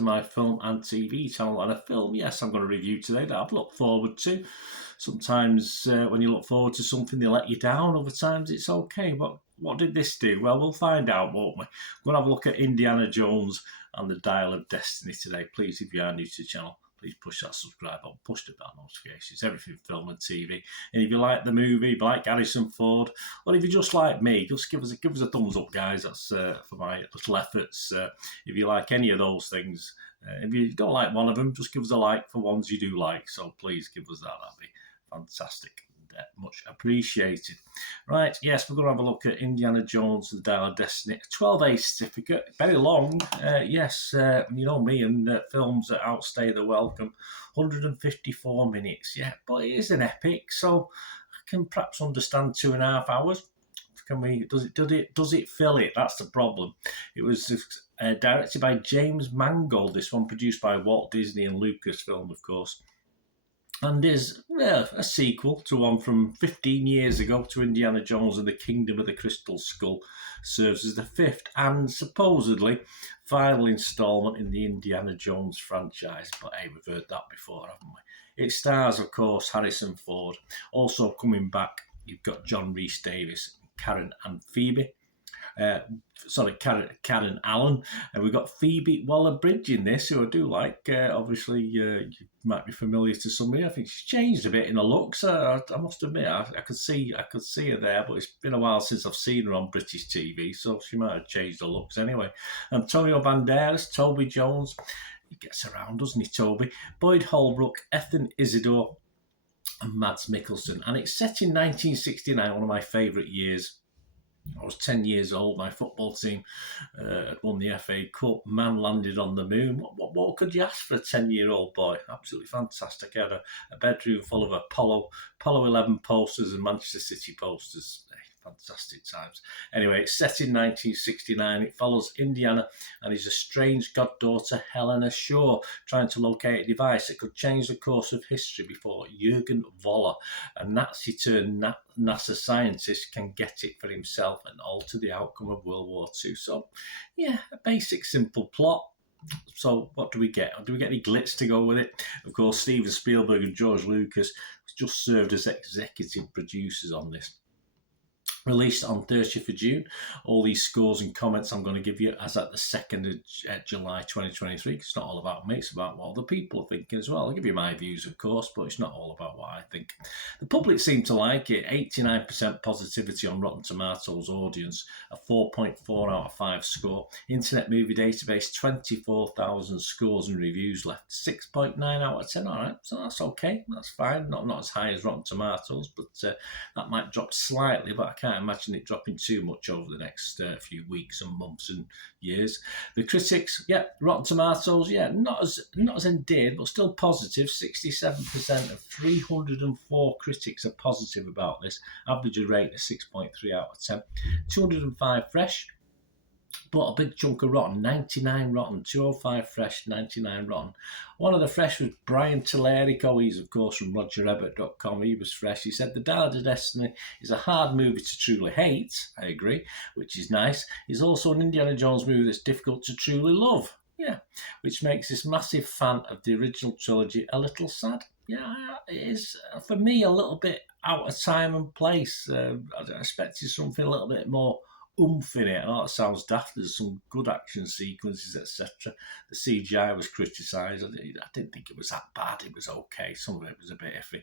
to my film and TV channel, and a film, yes, I'm going to review today that I've looked forward to. Sometimes when you look forward to something, they let you down. Other times it's okay. But what did this do? Well, we'll find out, won't we? We're going to have a look at Indiana Jones and the Dial of Destiny today. Please, if you are new to the channel, please push that subscribe button, push the bell notifications, everything film and TV. And if you like the movie, if you like Harrison Ford, or if you just like me, just give us a thumbs up, guys. That's for my little efforts. If you like any of those things, if you don't like one of them, just give us a like for ones you do like. So please give us that. That'd be fantastic. Much appreciated. Right, yes, we're going to have a look at Indiana Jones and the Dial of Destiny. 12A certificate, very long. Yes, you know me and films that outstay the welcome. 154 minutes, yeah, but it is an epic, so I can perhaps understand 2.5 hours. Can we? Does it fill it? That's the problem. It was directed by James Mangold. This one produced by Walt Disney and Lucasfilm, of course. And is a sequel to one from 15 years ago, to Indiana Jones and the Kingdom of the Crystal Skull. Serves as the fifth and supposedly final instalment in the Indiana Jones franchise. But hey, we've heard that before, haven't we? It stars, of course, Harrison Ford. Also coming back, you've got John Rhys Davies, Karen and Phoebe. Karen Allen, and we've got Phoebe Waller-Bridge in this, who I do like. Obviously, you might be familiar to somebody. I think she's changed a bit in her looks. I must admit, I could see her there, but it's been a while since I've seen her on British TV, so she might have changed her looks anyway. Antonio Banderas, Toby Jones, he gets around, doesn't he, Toby? Boyd Holbrook, Ethan Isidore, and Mads Mikkelsen, and it's set in 1969, one of my favourite years. I was 10 years old. My football team had won the FA Cup. Man landed on the moon. What could you ask for a 10-year-old boy? Absolutely fantastic. I had a bedroom full of Apollo 11 posters and Manchester City posters. Fantastic times. Anyway, it's set in 1969. It follows Indiana and his estranged goddaughter Helena Shaw trying to locate a device that could change the course of history before Jürgen Voller, a Nazi-turned NASA scientist, can get it for himself and alter the outcome of World War II. So, yeah, a basic, simple plot. So what do we get? Do we get any glitz to go with it? Of course, Steven Spielberg and George Lucas just served as executive producers on this. Released on 30th of June. All these scores and comments I'm going to give you as at the 2nd of July 2023. It's not all about me, it's about what other people are thinking as well. I'll give you my views, of course, but it's not all about what I think. The public seem to like it. 89% positivity on Rotten Tomatoes audience, a 4.4 out of 5 score. Internet Movie Database, 24,000 scores and reviews left. 6.9 out of 10, all right, so that's okay, that's fine. Not as high as Rotten Tomatoes, but that might drop slightly, but I can't imagine it dropping too much over the next few weeks and months and years. The critics, Rotten Tomatoes, not as endeared, but still positive. 67% of 304 critics are positive about this. Average rate of 6.3 out of 10. 205 fresh, but a big chunk of rotten. 99 rotten, 205 fresh, 99 rotten. One of the fresh was Brian Tellerico. He's, of course, from RogerEbbett.com. He was fresh. He said, The Dial of Destiny is a hard movie to truly hate. I agree, which is nice. It's also an Indiana Jones movie that's difficult to truly love. Yeah, which makes this massive fan of the original trilogy a little sad. Yeah, it is, for me, a little bit out of time and place. I expected something a little bit more oomph in it. I know that sounds daft. There's some good action sequences, etc. The CGI was criticised. I didn't think it was that bad. It was okay. Some of it was a bit iffy.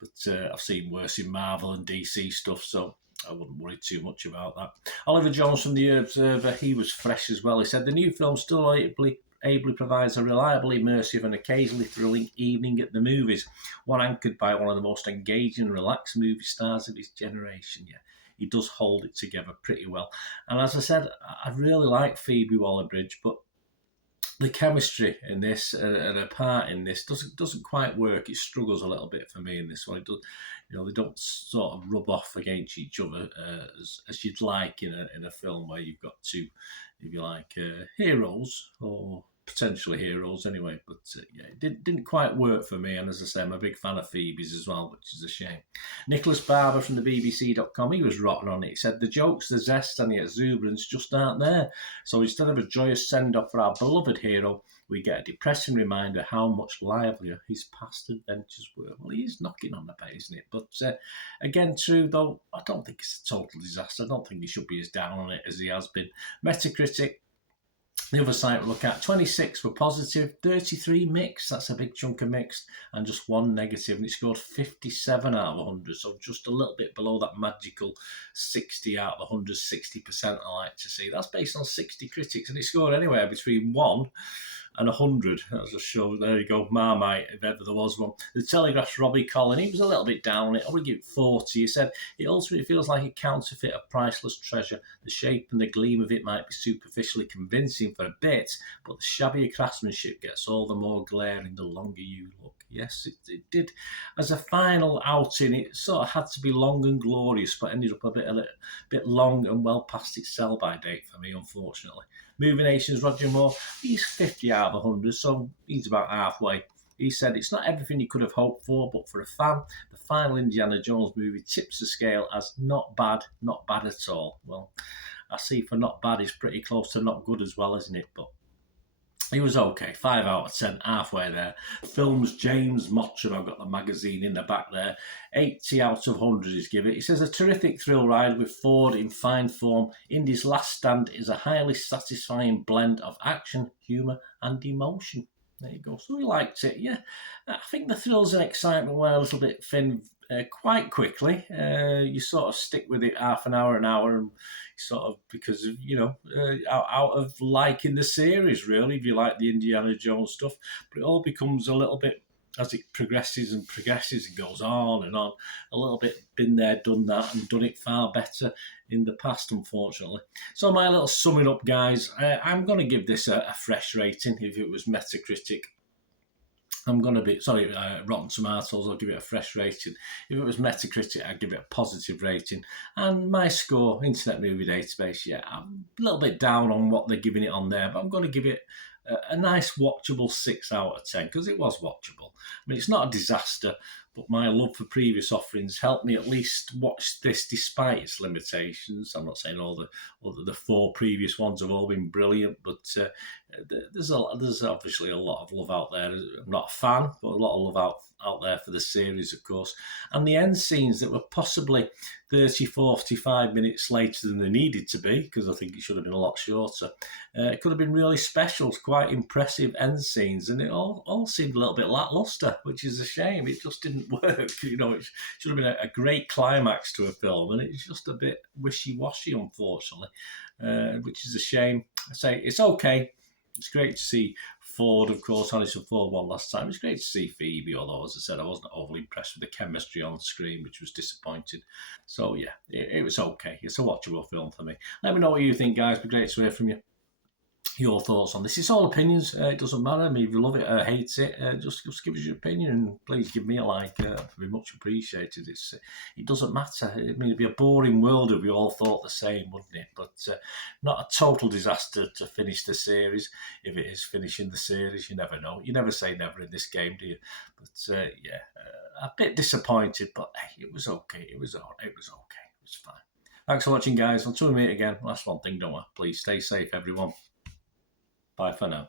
But I've seen worse in Marvel and DC stuff, so I wouldn't worry too much about that. Oliver Jones from The Observer, he was fresh as well. He said, the new film still ably provides a reliably immersive and occasionally thrilling evening at the movies, one anchored by one of the most engaging and relaxed movie stars of his generation. Yeah, he does hold it together pretty well. And as I said, I really like Phoebe Waller-Bridge, but the chemistry in this and her part in this doesn't quite work. It struggles a little bit for me in this one. It does, they don't sort of rub off against each other as you'd like in a film where you've got two, if you like, heroes or potentially heroes anyway. But yeah, it didn't quite work for me. And as I say, I'm a big fan of Phoebe's as well, which is a shame. Nicholas Barber from the BBC.com, he was rotten on it. He said, the jokes, the zest and the exuberance just aren't there. So instead of a joyous send-off for our beloved hero, we get a depressing reminder how much livelier his past adventures were. Well, he's knocking on the bit, isn't it? But again, true, though, I don't think it's a total disaster. I don't think he should be as down on it as he has been. Metacritic, the other site we look at, 26 were positive, 33 mixed, that's a big chunk of mixed, and just 1 negative, and it scored 57 out of 100, so just a little bit below that magical 60 out of 100, 60% I like to see. That's based on 60 critics, and it scored anywhere between 1 and 100. That just shows, there you go, Marmite, if ever there was one. The Telegraph's Robbie Collin, he was a little bit down on it. I would give it 40. He said, it ultimately feels like a counterfeit of priceless treasure. The shape and the gleam of it might be superficially convincing for a bit, but the shabbier craftsmanship gets all the more glaring the longer you look. Yes, it did. As a final outing, it sort of had to be long and glorious, but ended up a bit long and well past its sell-by date for me, unfortunately. Movie Nation's Roger Moore, he's 50 out of 100, so he's about halfway. He said, it's not everything you could have hoped for, but for a fan, the final Indiana Jones movie tips the scale as not bad at all. Well, I see for not bad is pretty close to not good as well, isn't it? But he was okay, 5 out of 10, halfway there. Films, James Mottram, I've got the magazine in the back there, 80 out of 100 he's given it. He says, a terrific thrill ride with Ford in fine form. Indy's last stand is a highly satisfying blend of action, humour and emotion. There you go. So he liked it, yeah. I think the thrills and excitement were a little bit thin quite quickly. You sort of stick with it half an hour, and sort of because of, out of liking the series, really, if you like the Indiana Jones stuff. But it all becomes a little bit, as it progresses and goes on and on, a little bit been there, done that, and done it far better in the past, unfortunately. So my little summing up, guys, I'm going to give this a fresh rating. If it was Metacritic, I'm going to be, Rotten Tomatoes, I'll give it a fresh rating. If it was Metacritic, I'd give it a positive rating. And my score, Internet Movie Database, yeah, I'm a little bit down on what they're giving it on there, but I'm going to give it a nice watchable 6 out of 10, because it was watchable. I mean, it's not a disaster, but my love for previous offerings helped me at least watch this despite its limitations. I'm not saying all the 4 previous ones have all been brilliant, but there's obviously a lot of love out there. I'm not a fan, but a lot of love out there for the series, of course. And the end scenes that were possibly 30, 45 minutes later than they needed to be, because I think it should have been a lot shorter. It could have been really special, quite impressive end scenes, and it all seemed a little bit lackluster, which is a shame. It just didn't work. It should have been a great climax to a film, and it's just a bit wishy-washy, unfortunately, which is a shame. I say it's okay. It's great to see Ford, of course. Harrison Ford won last time. It's great to see Phoebe, although, as I said, I wasn't overly impressed with the chemistry on screen, which was disappointing. So, yeah, it was okay. It's a watchable film for me. Let me know what you think, guys. It'd be great to hear from you. Your thoughts on this. It's all opinions. It doesn't matter. I mean, if you love it or hate it, just give us your opinion, and please give me a like. It'd be much appreciated. It doesn't matter. I mean, it'd be a boring world if we all thought the same, wouldn't it? But not a total disaster to finish the series. If it is finishing the series, you never know. You never say never in this game, do you? But a bit disappointed, but hey, it was okay. It was okay. It was fine. Thanks for watching, guys. Until we meet again, last one thing, don't we? Please stay safe, everyone. Bye for now.